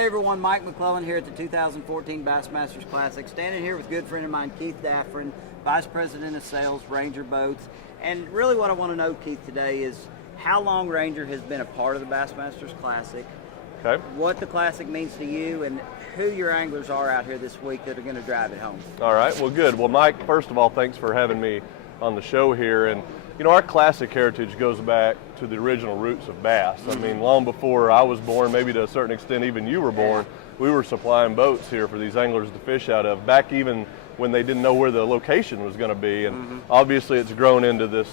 Hey everyone, Mike McClelland here at the 2014 Bassmasters Classic, standing here with a good friend of mine, Keith Daffrin, Vice President of Sales, Ranger Boats. And really what I want to know, Keith, today is how long Ranger has been a part of the Bassmasters Classic, okay, what the Classic means to you, and who your anglers are out here this week that are going to drive it home. All right, well good. Well Mike, first of all, thanks for having me on the show here. And you know, our classic heritage goes back to the original roots of bass. I mean, long before I was born, maybe to a certain extent even you were born, we were supplying boats here for these anglers to fish out of, back even when they didn't know where the location was going to be. And obviously it's grown into this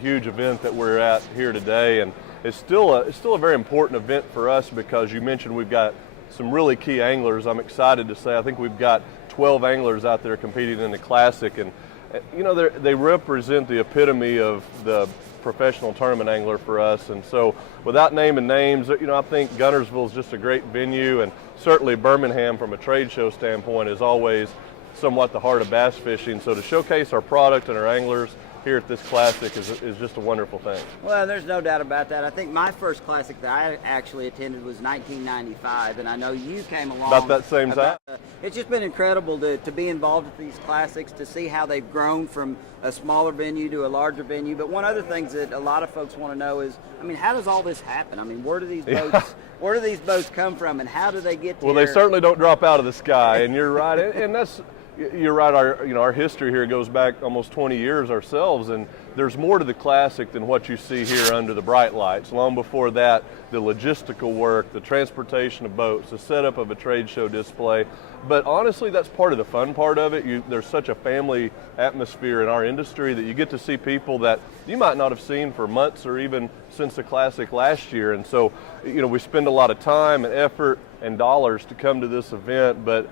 huge event that we're at here today. And it's still a very important event for us because you mentioned we've got some really key anglers. I'm excited to say I think we've got 12 anglers out there competing in the Classic. And you know, they represent the epitome of the professional tournament angler for us. And so without naming names, you know, I think Guntersville is just a great venue, and certainly Birmingham from a trade show standpoint is always somewhat the heart of bass fishing. So to showcase our product and our anglers here at this Classic is just a wonderful thing. Well, there's no doubt about that. I think my first Classic that I actually attended was 1995, and I know you came along. About that same time? It's just been incredible to be involved with these Classics, to see how they've grown from a smaller venue to a larger venue. But one other thing that a lot of folks want to know is, I mean, how does all this happen? I mean, where do these boats come from, and how do they get to Well, they certainly don't drop out of the sky, and you're right. And you're right. Our history here goes back almost 20 years ourselves, and there's more to the Classic than what you see here under the bright lights. Long before that, the logistical work, the transportation of boats, the setup of a trade show display. But honestly, that's part of the fun part of it. There's such a family atmosphere in our industry that you get to see people that you might not have seen for months or even since the Classic last year. And so, you know, we spend a lot of time and effort and dollars to come to this event, but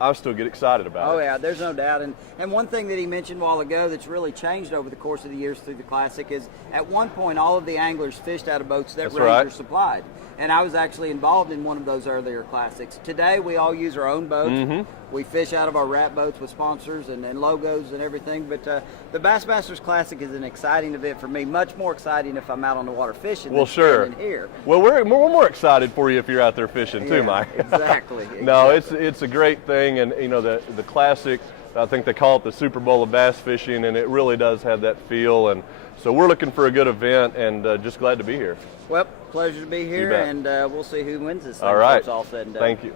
I still get excited about it. Oh yeah, there's no doubt. And one thing that he mentioned a while ago that's really changed over the course of the years through the Classic is at one point all of the anglers fished out of boats that Ranger supplied. And I was actually involved in one of those earlier Classics. Today we all use our own boats. We fish out of our wrap boats with sponsors and logos and everything. But the Bassmasters Classic is an exciting event for me, much more exciting if I'm out on the water fishing than standing here. Well, we're more excited for you if you're out there fishing too, Mike. Exactly. No, it's a great thing. And you know, the Classic, I think they call it the Super Bowl of bass fishing, and it really does have that feel. And so we're looking for a good event, and just glad to be here. Well, pleasure to be here, and we'll see who wins this thing. All right. All said and done. Thank you.